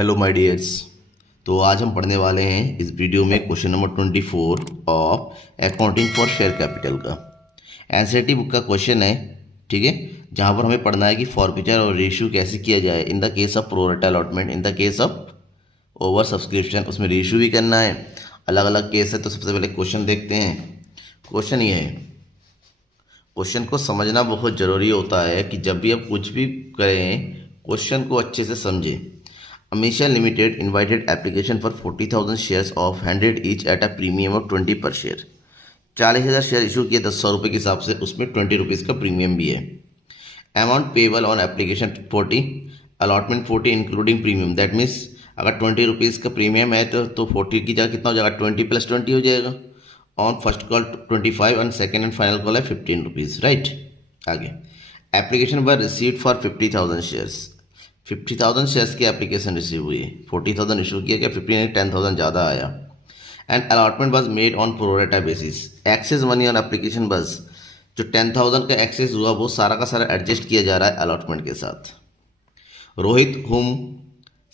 Hello my dears. तो आज हम पढ़ने वाले हैं इस वीडियो में question number 24 of accounting for share capital का एनसीईआरटी बुक का क्वेश्चन है। ठीक है, जहां पर हमें पढ़ना है कि फॉरफीचर और रेशियो कैसे किया जाए in the case of pro rata allotment, in the case of over subscription. उसमें रेशियो भी करना है, अलग अलग केस है। तो सबसे पहले क्वेश्चन देखते हैं। क्वेश्चन ये है, क्वेश्चन को समझना बहुत ज़रूरी होता है कि जब भी आप कुछ भी करें क्वेश्चन को अच्छे से समझें। Amisha limited invited application for 40,000 shares of 100 each at a premium of 20 per share. 40,000 share issue किए 100 रुपये के हिसाब से, उसमें 20 रुपीज़ का प्रीमियम भी है। Amount payable on application 40, allotment 40 including premium. That means अगर 20 रुपीज़ का प्रीमियम है तो 40 की जगह कितना हो जाएगा, 20 + 20 हो जाएगा। On first call 25 and second and final call है 15 रुपीज़। राइट, आगे application were received for 50,000 shares. 50,000 shares की एप्लीकेशन रिसीव हुई है। 40,000 इशू किया गया, 15 10,000 ज़्यादा आया। And allotment was made on pro rata basis. Excess money on application बस, जो 10,000 का एक्सेस हुआ वो सारा का सारा एडजस्ट किया जा रहा है अलॉटमेंट के साथ। रोहित हुम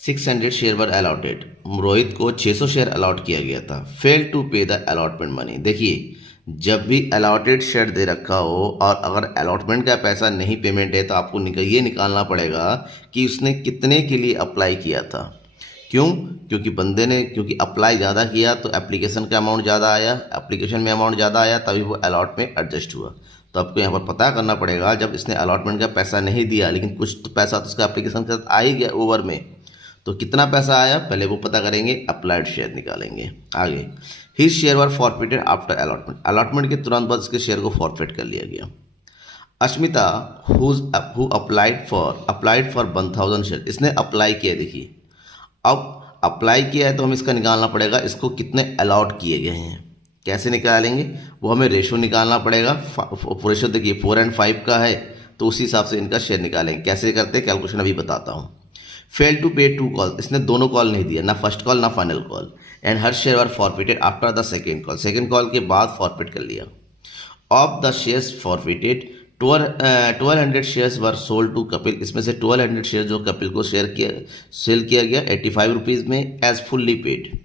600 शेयर वर अलॉटेड। रोहित को 600 शेयर अलॉट किया गया था। फेल टू पे द अलॉटमेंट मनी। देखिए, जब भी अलॉटेड शेयर दे रखा हो और अगर अलॉटमेंट का पैसा नहीं पेमेंट है तो आपको ये निकालना पड़ेगा कि उसने कितने के लिए अप्लाई किया था। क्यों? क्योंकि बंदे ने अप्लाई ज़्यादा किया तो एप्लीकेशन का अमाउंट ज़्यादा आया, एप्लीकेशन में अमाउंट ज़्यादा आया तभी वो अलॉट में एडजस्ट हुआ। तो आपको यहाँ पर पता करना पड़ेगा, जब इसने अलॉटमेंट का पैसा नहीं दिया लेकिन कुछ तो पैसा तो उसका एप्लीकेशन के साथ आ ही गया ओवर में, तो कितना पैसा आया पहले वो पता करेंगे, अप्लाइड शेयर निकालेंगे। आगे ही share were forfeited after allotment. Allotment के तुरंत बाद उसके शेयर को फॉरफिट कर लिया गया। Ashmita who applied for 1,000 share, इसने अप्लाई किया। देखिए, अब अप्लाई किया है तो हमें इसका निकालना पड़ेगा, इसको कितने अलॉट किए गए हैं। कैसे निकालेंगे वो हमें रेशो निकालना पड़ेगा। रेशो देखिए 4 और 5 का है तो उसी हिसाब से इनका शेयर निकालेंगे। कैसे करते हैं कैलकुलेशन अभी बताता हूँ। फेल टू पे 2 कॉल, इसने दोनों कॉल नहीं दिया, ना फर्स्ट कॉल ना final call. And her share were forfeited after the second call, second call के बाद फॉरफिट कर लिया। Of the shares forfeited 1200 shares were sold to Kapil. इसमें से 1200 शेयर जो कपिल को सेल किया गया 85 रुपीज़ में as fully paid.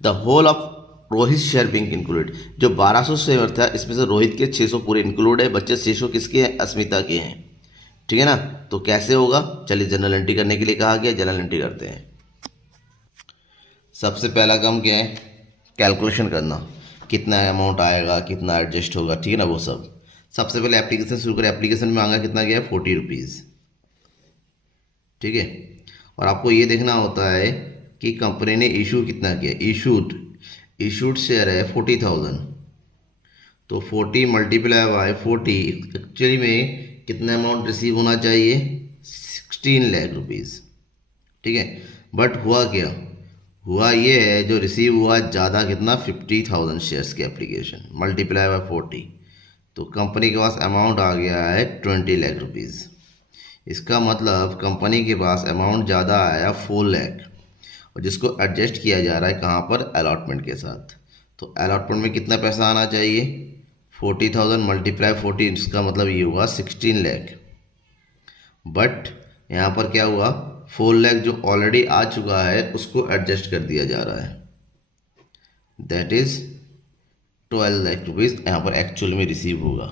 The whole of Rohit share being included, जो 1200 शेयर था इसमें से रोहित के 600 पूरे इंक्लूड है, बच्चे 600 किसके हैं, अस्मिता के हैं। ठीक है ना। तो कैसे होगा, चलिए जनरल एंट्री करने के लिए कहा गया, जनरल एंट्री करते हैं। सबसे पहला काम क्या है, कैलकुलेशन करना, कितना अमाउंट आएगा, कितना एडजस्ट होगा। ठीक है ना, वो सब। सबसे पहले एप्लीकेशन शुरू करें। एप्लीकेशन में मांगा कितना गया, 40 रुपीज़। ठीक है, और आपको ये देखना होता है कि कंपनी ने इशू कितना किया। इशूड शेयर है 40,000, तो 40 मल्टीप्लाई बाय 40, एक्चुअली में कितना अमाउंट रिसीव होना चाहिए, 16 लाख रुपीज़। ठीक है, बट हुआ क्या, हुआ ये है जो रिसीव हुआ ज़्यादा, कितना, 50,000 शेयर्स की एप्लीकेशन मल्टीप्लाई बाय 40, तो कंपनी के पास अमाउंट आ गया है 20 लाख रुपीज़। इसका मतलब कंपनी के पास अमाउंट ज़्यादा आया 4 लाख, और जिसको एडजस्ट किया जा रहा है कहाँ पर, अलॉटमेंट के साथ। तो अलॉटमेंट में कितना पैसा आना चाहिए, 40,000 मल्टीप्लाई 40, इसका मतलब ये हुआ 16 लाख। बट यहाँ पर क्या हुआ, 4 लाख जो ऑलरेडी आ चुका है उसको एडजस्ट कर दिया जा रहा है, दैट इज 12 लाख रुपीज़ यहाँ पर एक्चुअल में रिसीव होगा।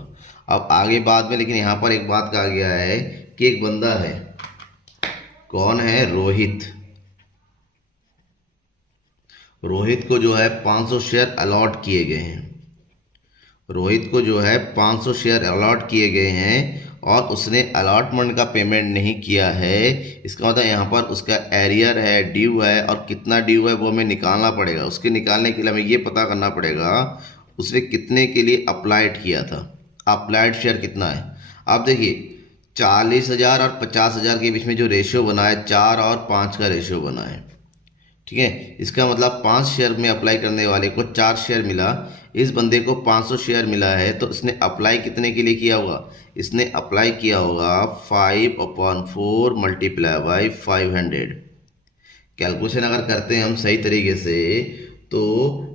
अब आगे बाद में, लेकिन यहाँ पर एक बात कहा गया है कि एक बंदा है, कौन है, रोहित। रोहित को जो है 500 शेयर अलॉट किए गए हैं। रोहित को जो है 500 शेयर अलॉट किए गए हैं और उसने अलॉटमेंट का पेमेंट नहीं किया है। इसका मतलब यहाँ पर उसका एरियर है, ड्यू है, और कितना ड्यू है वो हमें निकालना पड़ेगा। उसके निकालने के लिए हमें ये पता करना पड़ेगा उसने कितने के लिए अप्लाइड किया था, अप्लाइड शेयर कितना है। आप देखिए 40,000 और 50,000 के बीच में जो रेशियो बना है, 4 और 5 का रेशियो बना है। ठीक है, इसका मतलब 5 शेयर में अप्लाई करने वाले को 4 शेयर मिला, इस बंदे को 500 शेयर मिला है, तो इसने अप्लाई कितने के लिए किया होगा, इसने अप्लाई किया होगा 5/4 मल्टीप्लाई बाई 500। कैलकुलेशन अगर करते हैं हम सही तरीके से तो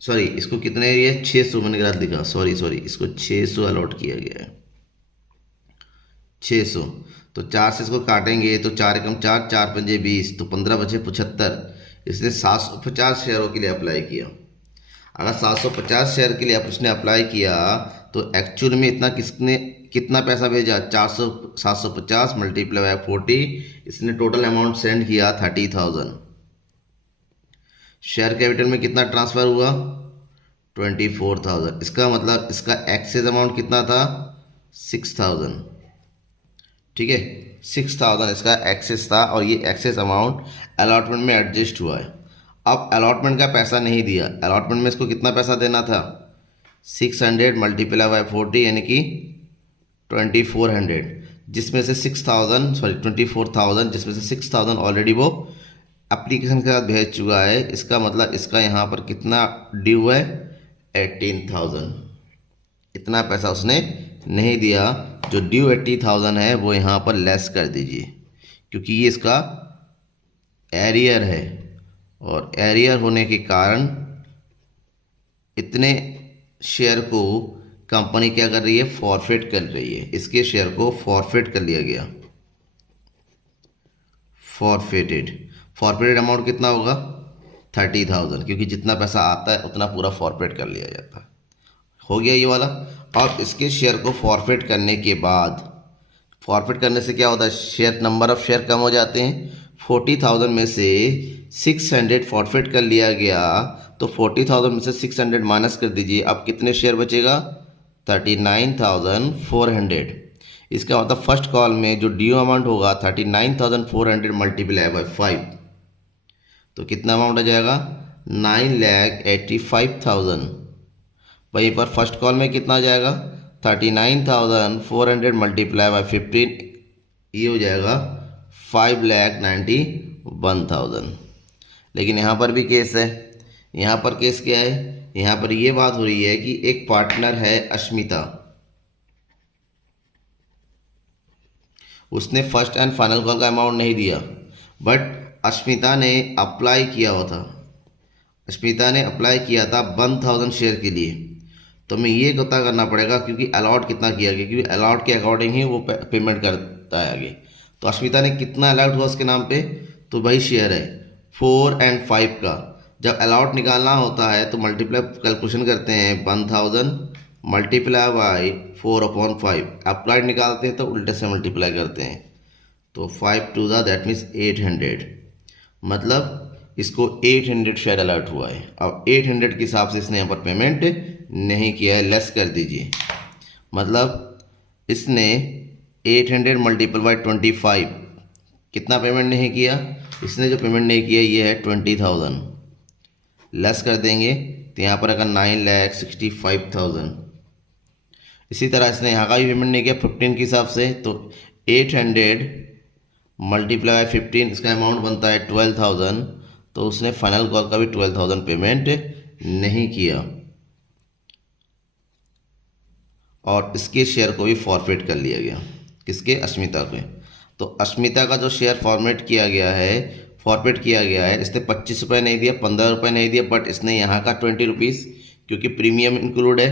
सॉरी, इसको कितने, ये 600 मैंने गलत लिखा, सॉरी इसको 600 अलॉट किया गया है। 600। तो 4 से इसको काटेंगे तो 4 एकम 4, 4 पंजे 20, तो 15 बचे 75। इसने 750 शेयरों के लिए अप्लाई किया। अगर 750 शेयर के लिए उसने अप्लाई किया तो एक्चुअल में इतना किसने कितना पैसा भेजा? 400 750 मल्टीप्लाई बाय 40, इसने टोटल अमाउंट सेंड किया 30,000। शेयर कैपिटल में कितना ट्रांसफ़र हुआ? 24,000। इसका मतलब इसका एक्सेस अमाउंट कितना था? 6,000। ठीक है, 6,000 इसका एक्सेस था और ये एक्सेस अमाउंट अलॉटमेंट में एडजस्ट हुआ है। अब अलॉटमेंट का पैसा नहीं दिया, अलॉटमेंट में इसको कितना पैसा देना था? 600 मल्टीप्लाई बाय 40 यानी कि 2400, जिसमें से 24,000 जिसमें से 6,000 ऑलरेडी वो एप्लीकेशन के साथ भेज चुका है। इसका मतलब इसका यहाँ पर कितना ड्यू है? 18,000। इतना पैसा उसने नहीं दिया। जो ड्यू 80,000 है वो यहाँ पर लेस कर दीजिए, क्योंकि ये इसका एरियर है और एरियर होने के कारण इतने शेयर को कंपनी क्या कर रही है? फॉरफिट कर रही है। इसके शेयर को फॉरफिट कर लिया गया। फॉरफिटेड अमाउंट कितना होगा? 30,000, क्योंकि जितना पैसा आता है उतना पूरा फॉरफिट कर लिया जाता है। हो गया ये वाला। और इसके शेयर को फॉरफिट करने के बाद, फॉरफिट करने से क्या होता है? शेयर नंबर ऑफ शेयर कम हो जाते हैं। 40,000 में से 600 फॉरफिट कर लिया गया, तो 40,000 में से 600 माइनस कर दीजिए। अब कितने शेयर बचेगा? 39,400। इसका मतलब फर्स्ट कॉल में जो ड्यू अमाउंट होगा 39,400 मल्टीप्लाई बाय 5, तो कितना अमाउंट आ जाएगा? 9,85,000। वहीं पर फर्स्ट कॉल में कितना आ जाएगा? 39,400 मल्टीप्लाई बाय 15, ये हो जाएगा 5,91,000। लेकिन यहाँ पर भी केस है। यहाँ पर केस क्या है? यहाँ पर ये बात हो रही है कि एक पार्टनर है अश्मिता, उसने फर्स्ट एंड फाइनल कॉल का अमाउंट नहीं दिया, बट अश्मिता ने अप्लाई किया हुआ था। अश्मिता ने अप्लाई किया था 1,000 शेयर के लिए। तो हमें ये पता करना पड़ेगा क्योंकि अलॉट कितना किया गया, क्योंकि अलॉट के अकॉर्डिंग ही वो पेमेंट करता है आगे। तो अश्मिता ने कितना अलॉट हुआ उसके नाम पे? तो भाई शेयर है 4 और 5 का। जब अलॉट निकालना होता है तो मल्टीप्लाई कैलकुलेशन करते हैं 1,000 मल्टीप्लाई बाई 4/5। अप्लाइड निकालते हैं तो उल्टे से मल्टीप्लाई करते हैं, तो 5 टू ज़ा दैट मीन्स 800। मतलब इसको 800 शेयर अलर्ट हुआ है। अब 800 के हिसाब से इसने यहाँ पर पेमेंट नहीं किया है, लेस कर दीजिए। मतलब इसने 800 मल्टीपल बाई 25 कितना पेमेंट नहीं किया? इसने जो पेमेंट नहीं किया ये है 20,000, लेस कर देंगे तो यहाँ पर अगर 9,65,000। इसी तरह इसने यहाँ का भी पेमेंट नहीं किया 15 के हिसाब से, तो 800 मल्टीप्लाई बाई 15 इसका अमाउंट बनता है 12,000। तो उसने फाइनल कॉल का भी 12,000 पेमेंट नहीं किया और इसके शेयर को भी फॉरफिट कर लिया गया। किसके? अश्मिता के। तो अश्मिता का जो शेयर फॉर्मेट किया गया है, फॉरफिट किया गया है, इसने 25 रुपये नहीं दिया, 15 रुपये नहीं दिया, बट इसने यहाँ का 20 रुपीज़, क्योंकि प्रीमियम इंक्लूड है,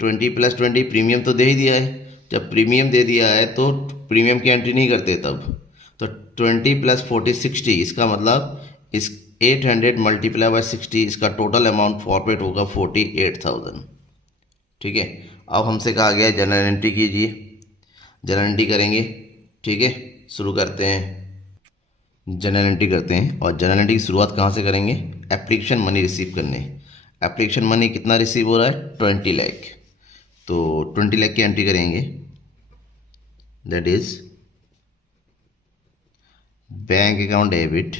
20 + 20 प्रीमियम तो दे ही दिया है। जब प्रीमियम दे दिया है तो प्रीमियम की एंट्री नहीं करते तब। तो 20 + 40 60, इसका मतलब इस 800 मल्टीप्लाई बाई 60 इसका टोटल अमाउंट फॉरफिट होगा 48,000। ठीक है। अब हमसे कहा गया है जनरल एंट्री कीजिए, जनरल एंट्री करेंगे। ठीक है, शुरू करते हैं। जनरल एंट्री करते हैं और जनरल एंट्री की शुरुआत कहाँ से करेंगे? एप्लीकेशन मनी रिसीव करने। एप्लीकेशन मनी कितना रिसीव हो रहा है? 20 लाख। तो 20 लाख की एंट्री करेंगे, that is bank account debit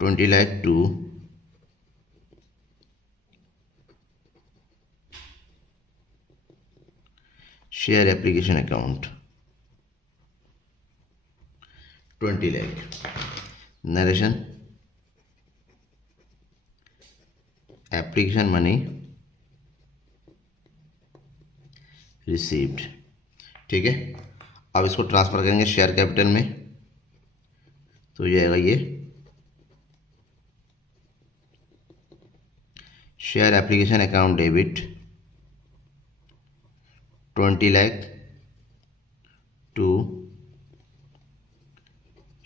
20 lakh to share application account 20 lakh. Narration application money received. ठीक है, अब इसको ट्रांसफ़र करेंगे शेयर कैपिटल में, तो ये आएगा ये share application account debit 20 lakh to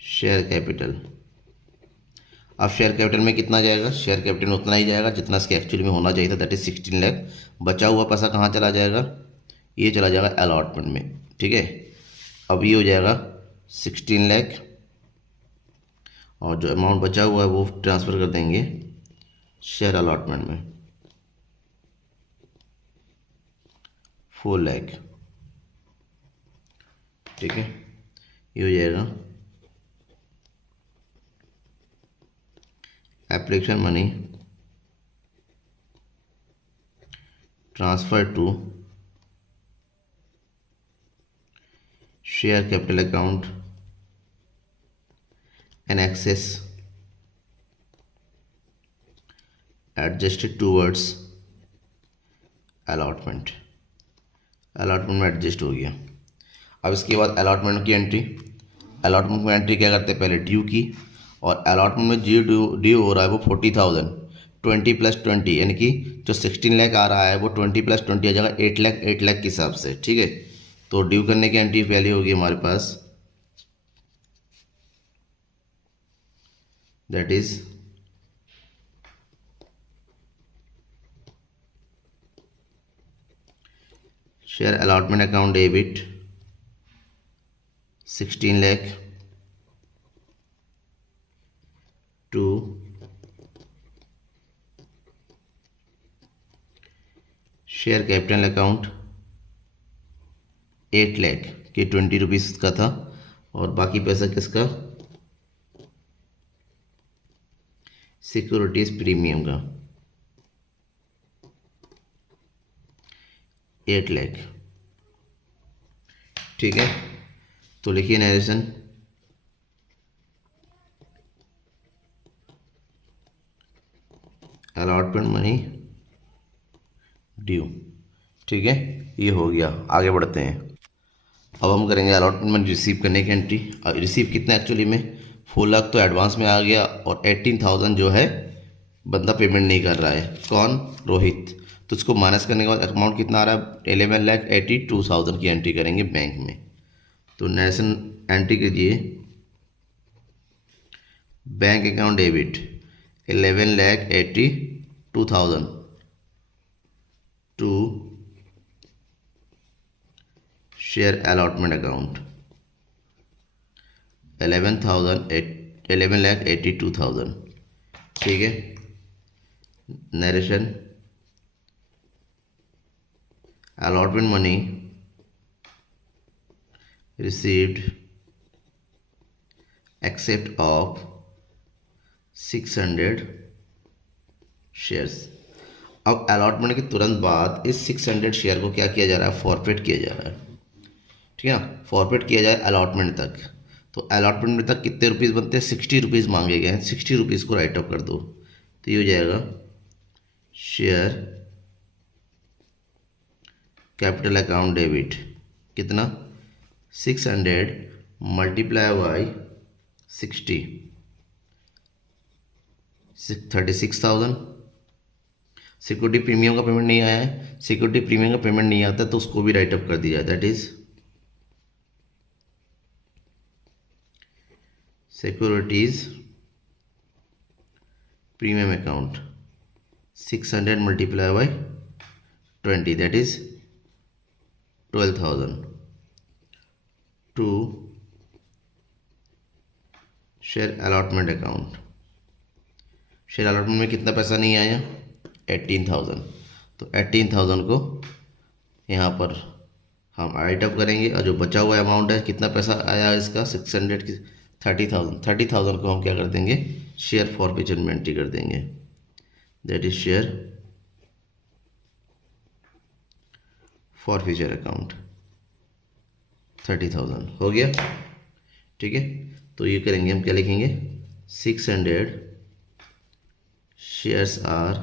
share capital. अब शेयर कैपिटल में कितना जाएगा, शेयर कैपिटल में उतना ही जाएगा जितना इसके एक्चुअली में होना चाहिए था, दैट इज 16 लाख। बचा हुआ पैसा कहाँ चला जाएगा, ये चला जाएगा अलॉटमेंट में, ठीक है। अब ये हो जाएगा 16 लाख और जो अमाउंट बचा हुआ है वो ट्रांसफ़र कर देंगे शेयर अलॉटमेंट में 4 लाख, ठीक है। ये हो जाएगा application money transfer to share capital account and access adjusted towards allotment। Allotment में एडजस्ट हो गया। अब इसके बाद अलॉटमेंट की एंट्री, अलॉटमेंट में एंट्री क्या करते हैं, पहले ड्यू की, और अलॉटमेंट में जो ड्यू हो रहा है वो 40,000, 20 + 20 यानी कि जो 16 लाख आ रहा है वो 20 + 20 आ जाएगा 8 लाख के हिसाब से, ठीक है। तो ड्यू करने की एंट्री पहले होगी हमारे पास, that is share allotment account debit 16 lakh to share capital account 8 lakh के 20 रुपीज़ का था, और बाकी पैसा किसका, सिक्योरिटीज प्रीमियम का 8 लाख, ठीक है। तो लिखिए नरेशन, अलॉटमेंट मनी ड्यू, ठीक है। ये हो गया, आगे बढ़ते हैं। अब हम करेंगे अलॉटमेंट मनी रिसीव करने की एंट्री। रिसीव कितना एक्चुअली में 4 लाख तो एडवांस में आ गया, और 18,000 जो है बंदा पेमेंट नहीं कर रहा है, कौन, रोहित। तो उसको माइनस करने के बाद अमाउंट कितना आ रहा है, 11,82,000 की एंट्री करेंगे बैंक में। तो नेशन एंट्री कीजिए, bank account debit 11,82,000 to share allotment account 11,82,000, ठीक है। Narration, allotment money received except of 600 shares. अब अलॉटमेंट के तुरंत बाद इस 600 शेयर को क्या किया जा रहा है, फॉरफिट किया जा रहा है, ठीक है ना। फॉरफिट किया जाए अलॉटमेंट तक, तो अलॉटमेंट में तक कितने रुपीज़ बनते हैं, 60 रुपीज़ मांगे गए हैं, 60 रुपीज़ को राइट ऑफ कर दो। तो ये हो जाएगा शेयर कैपिटल अकाउंट डेबिट कितना, 600 मल्टीप्लाई बाई 60, 36,000। सिक्योरिटी प्रीमियम का पेमेंट नहीं आया है, सिक्योरिटी प्रीमियम का पेमेंट नहीं आता तो उसको भी राइट ऑफ कर दिया जाए, that is securities premium account 600 multiply by 20 that is 12,000 to share allotment account. Share allotment में कितना पैसा नहीं आया, 18,000। तो 18,000 को यहाँ पर हम राइट ऑफ करेंगे, और जो बचा हुआ अमाउंट है कितना पैसा आया इसका 600 की 30,000 को हम क्या कर देंगे, शेयर फॉरफीचर में एंट्री कर देंगे, that is share forfeiture account 30,000 हो गया, ठीक है। तो ये करेंगे हम, क्या लिखेंगे, 600 shares are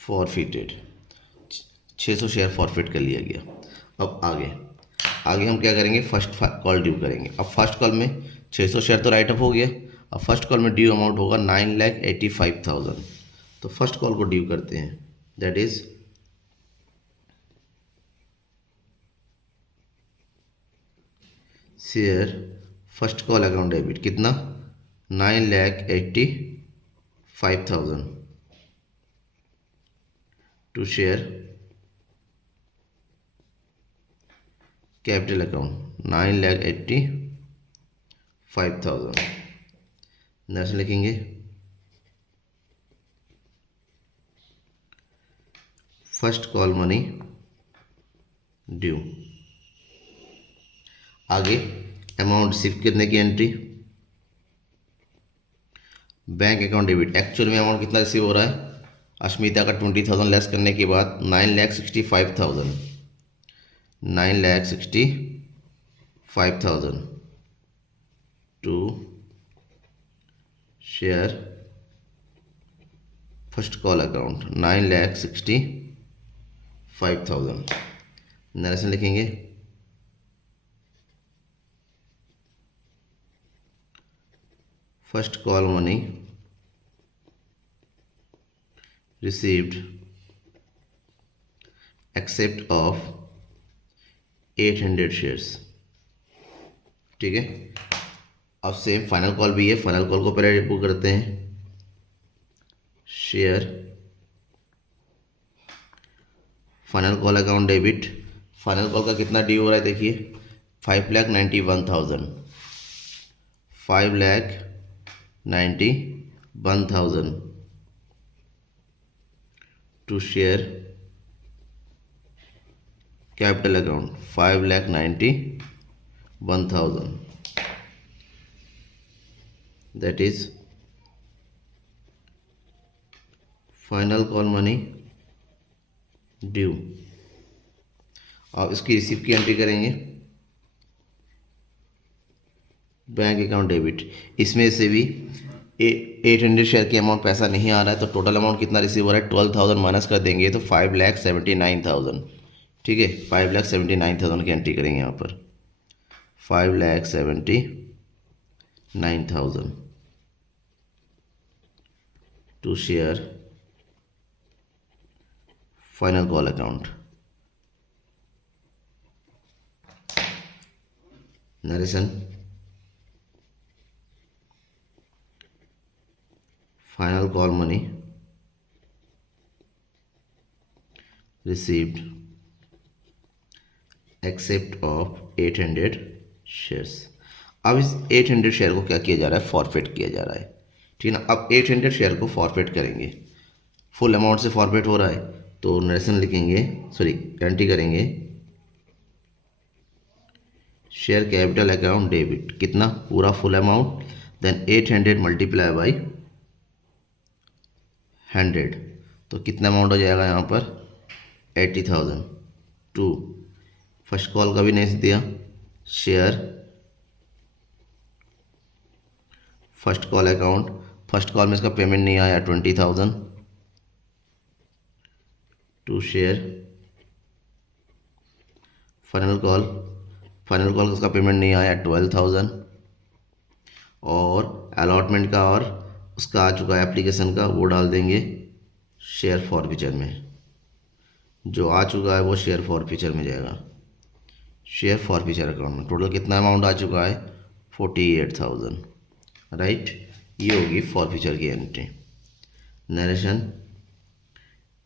forfeited, 600 share forfeit कर लिया गया। अब आगे हम क्या करेंगे, फर्स्ट कॉल ड्यू करेंगे। अब फर्स्ट कॉल में 600 शेयर तो राइट अप हो गया, अब फर्स्ट कॉल में ड्यू अमाउंट होगा 9,85,000। तो फर्स्ट कॉल को ड्यू करते हैं, that is share first call account debit कितना 9,85,000 to share capital account 9,85,000। Next लिखेंगे फर्स्ट कॉल मनी ड्यू। आगे अमाउंट रिसीव करने की entry bank account debit. Actual में अमाउंट कितना रिसीव हो रहा है अश्मिता का 20,000 लेस करने के बाद 9,65,000 9,65,000 to share first call account 9,65,000। Narration लिखेंगे first call money received except of 800 shares। ठीक है, अब सेम फाइनल कॉल भी है। फाइनल कॉल को पहले रिपोर्ट करते हैं। Share final call account debit. Final call का कितना ड्यू हो रहा है देखिए 5,91,000 5,91,000 to share capital account 5,91,000 that is final call money due। अब इसकी रिसीव की एंट्री करेंगे बैंक अकाउंट डेबिट। इसमें से भी 800 शेयर की अमाउंट पैसा नहीं आ रहा है तो टोटल अमाउंट कितना रिसीव हो रहा है 12,000 माइनस कर देंगे तो 5,79,000। ठीक है 5,79,000 की एंट्री करेंगे यहाँ पर 5,79,000 to share final call account. Narration final call money received except of 800 shares. अब इस 800 शेयर को क्या किया जा रहा है फॉरफिट किया जा रहा है। ठीक है ना, अब 800 शेयर को फॉरफिट करेंगे। फुल अमाउंट से फॉरफिट हो रहा है तो नरेशन लिखेंगे एंट्री करेंगे शेयर कैपिटल अकाउंट डेबिट कितना पूरा full amount then 800 multiply by 100 तो कितना अमाउंट हो जाएगा यहाँ पर 80,000 टू फर्स्ट कॉल का भी नहीं दिया share first call account. First call में इसका पेमेंट नहीं आया 20,000 टू शेयर फाइनल कॉल का इसका पेमेंट नहीं आया 12,000 और अलॉटमेंट का और उसका आ चुका है एप्लीकेशन का वो डाल देंगे शेयर फॉरफीचर में। जो आ चुका है वो शेयर फॉरफीचर में जाएगा शेयर फॉरफीचर अकाउंट में। टोटल कितना अमाउंट आ चुका है 48,000 राइट। ये होगी फॉरफीचर की entry. Narration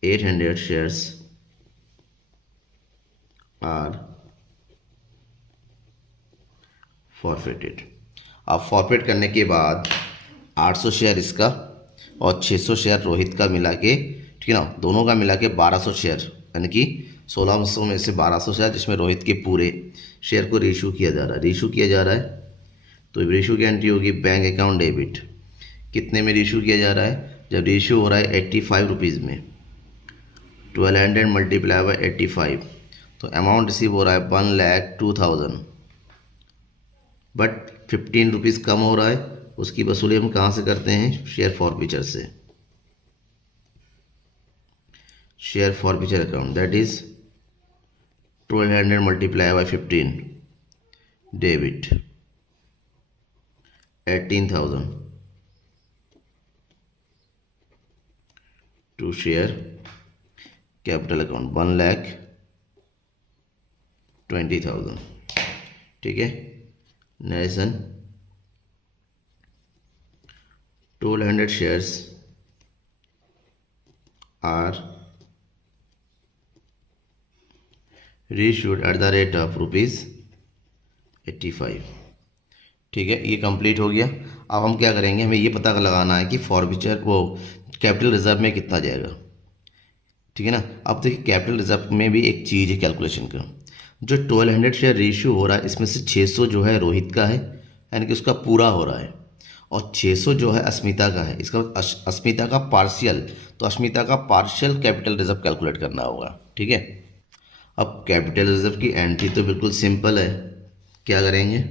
800 shares are forfeited. अब फॉरफिट करने के बाद 800 शेयर इसका और 600 शेयर रोहित का मिला के ठीक है ना, दोनों का मिला के 1200 शेयर यानी कि 1600 में से 1200 शेयर जिसमें रोहित के पूरे शेयर को रीशू किया जा रहा है। तो रीशू की एंट्री होगी बैंक अकाउंट डेबिट। कितने में रीशू किया जा रहा है जब रीशू हो रहा है 85 रुपीज़ में 1200 मल्टीप्लाई बाई 85 तो अमाउंट रिसीव हो रहा है 1,02,000 बट 15 रुपीज़ कम हो रहा है। उसकी वसूली हम कहाँ से करते हैं शेयर फॉरफीचर से। Share forfeiture account that is 1200 multiply by 15 debit 18,000 to share capital account 1,20,000, ठीक है। Narration 1200 shares are reissued at the rate of ₹85, ठीक है। ये कंप्लीट हो गया। अब हम क्या करेंगे, हमें ये पता लगाना है कि फॉरफीचर वो कैपिटल रिजर्व में कितना जाएगा, ठीक है ना। अब देखिए कैपिटल रिजर्व में भी एक चीज़ है कैलकुलेशन का। जो 1200 शेयर रेशियो हो रहा है इसमें से 600 जो है रोहित का है, यानी कि उसका पूरा हो रहा है, और 600 जो है अस्मिता का है। इसका अस्मिता का पार्शियल, तो अस्मिता का पार्शियल कैपिटल रिजर्व कैलकुलेट करना होगा, ठीक है। अब कैपिटल रिजर्व की एंट्री तो बिल्कुल सिंपल है। क्या करेंगे,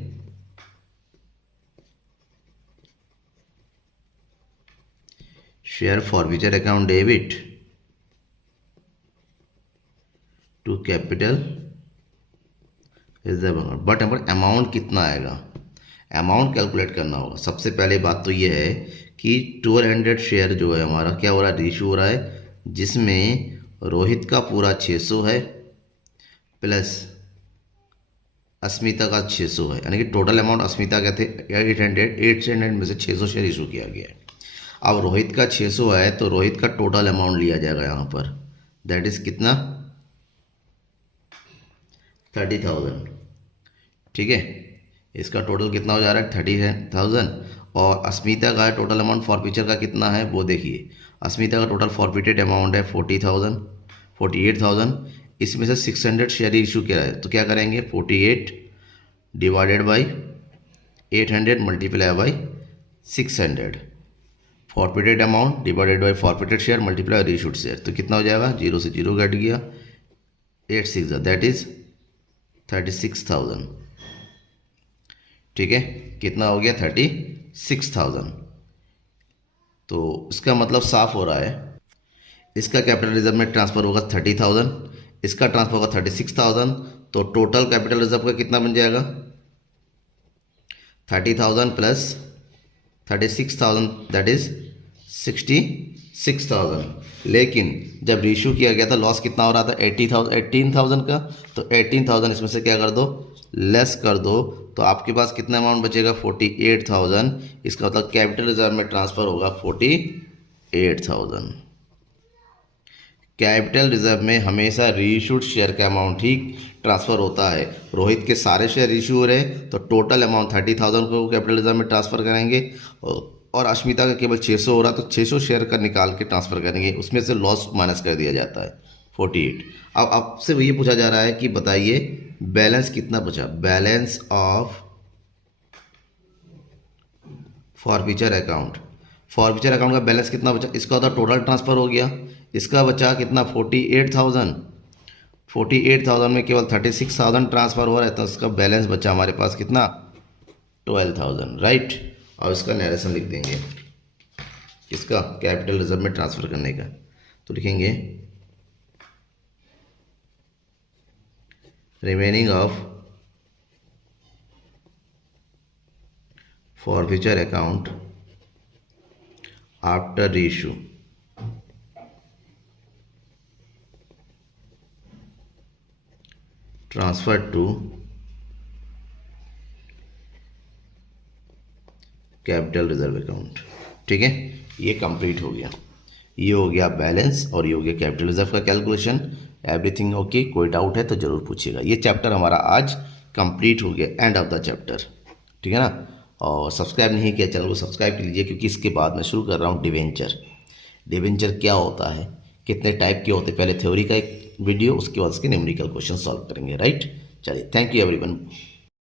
share forfeiture account debit to capital reserve account, but amount कितना आएगा, अमाउंट कैलकुलेट करना होगा। सबसे पहले बात तो ये है कि 1200 शेयर जो है हमारा क्या हो रहा है, रेशियो हो रहा है, जिसमें रोहित का पूरा 600 है प्लस अस्मिता का 600 है, यानी कि टोटल अमाउंट अस्मिता के थे 800 में से 600 शेयर इशू किया गया है। अब रोहित का 600 है तो रोहित का टोटल अमाउंट लिया जाएगा यहाँ पर, दैट इज कितना 30,000, ठीक है। इसका टोटल कितना हो जा रहा है 30,000, और अस्मिता का टोटल अमाउंट फॉरफीचर का कितना है वो देखिए। अस्मिता का टोटल फॉरफिटेड अमाउंट है 48,000। इसमें से 600 शेयर इशू किया है, तो क्या करेंगे 48 divided by 800 multiply by 600, forfeited amount divided by forfeited share multiply by issued share, तो कितना हो जाएगा, 0 से 0 घट गया, 8 6 दैट इज 36,000, ठीक है। कितना हो गया 36,000। तो इसका मतलब साफ हो रहा है, इसका कैपिटल रिजर्व में ट्रांसफर होगा 30,000, इसका ट्रांसफर होगा 36,000, तो टोटल कैपिटल रिजर्व का कितना बन जाएगा 30,000 प्लस 36,000 दैट इज 66,000। लेकिन जब रेशियो किया गया था लॉस कितना हो रहा था 18,000 का, तो 18,000 इसमें से क्या कर दो, लेस कर दो, तो आपके पास कितना अमाउंट बचेगा 48,000। इसका मतलब कैपिटल रिजर्व में ट्रांसफर होगा 48,000। कैपिटल रिजर्व में हमेशा रीइशूड शेयर का अमाउंट ही ट्रांसफ़र होता है। रोहित के सारे शेयर इशू हो रहे हैं तो टोटल अमाउंट 30,000 को कैपिटल रिजर्व में ट्रांसफ़र करेंगे, और अस्मिता का केवल 600 हो रहा तो 600 शेयर का निकाल के ट्रांसफ़र करेंगे, उसमें से लॉस माइनस कर दिया जाता है 48। अब आपसे ये पूछा जा रहा है कि बताइए बैलेंस कितना बचा, balance of forfeiture account, forfeiture account का बैलेंस कितना बचा, इसका तो टोटल ट्रांसफ़र हो गया, इसका बचा कितना 48,000 में केवल 36,000 ट्रांसफ़र हो रहा है, तो इसका बैलेंस बचा हमारे पास कितना 12,000, राइट। और इसका नरेशन लिख देंगे, इसका कैपिटल रिजर्व में ट्रांसफ़र करने का, तो लिखेंगे remaining of forfeiture account after reissue transfer to capital reserve account, ठीक है। ये कंप्लीट हो गया, ये हो गया बैलेंस और ये हो गया कैपिटल रिजर्व का कैलकुलेशन। एवरीथिंग ओके, कोई डाउट है तो ज़रूर पूछिएगा। ये चैप्टर हमारा आज कंप्लीट हो गया, एंड ऑफ द चैप्टर, ठीक है ना। और सब्सक्राइब नहीं किया चैनल को सब्सक्राइब कर लीजिए, क्योंकि इसके बाद मैं शुरू कर रहा हूँ डिवेंचर। डिवेंचर क्या होता है, कितने टाइप के होते हैं, पहले थ्योरी का एक वीडियो, उसके बाद उसके न्यूमेरिकल क्वेश्चन सॉल्व करेंगे, राइट। चलिए, थैंक यू एवरीवन।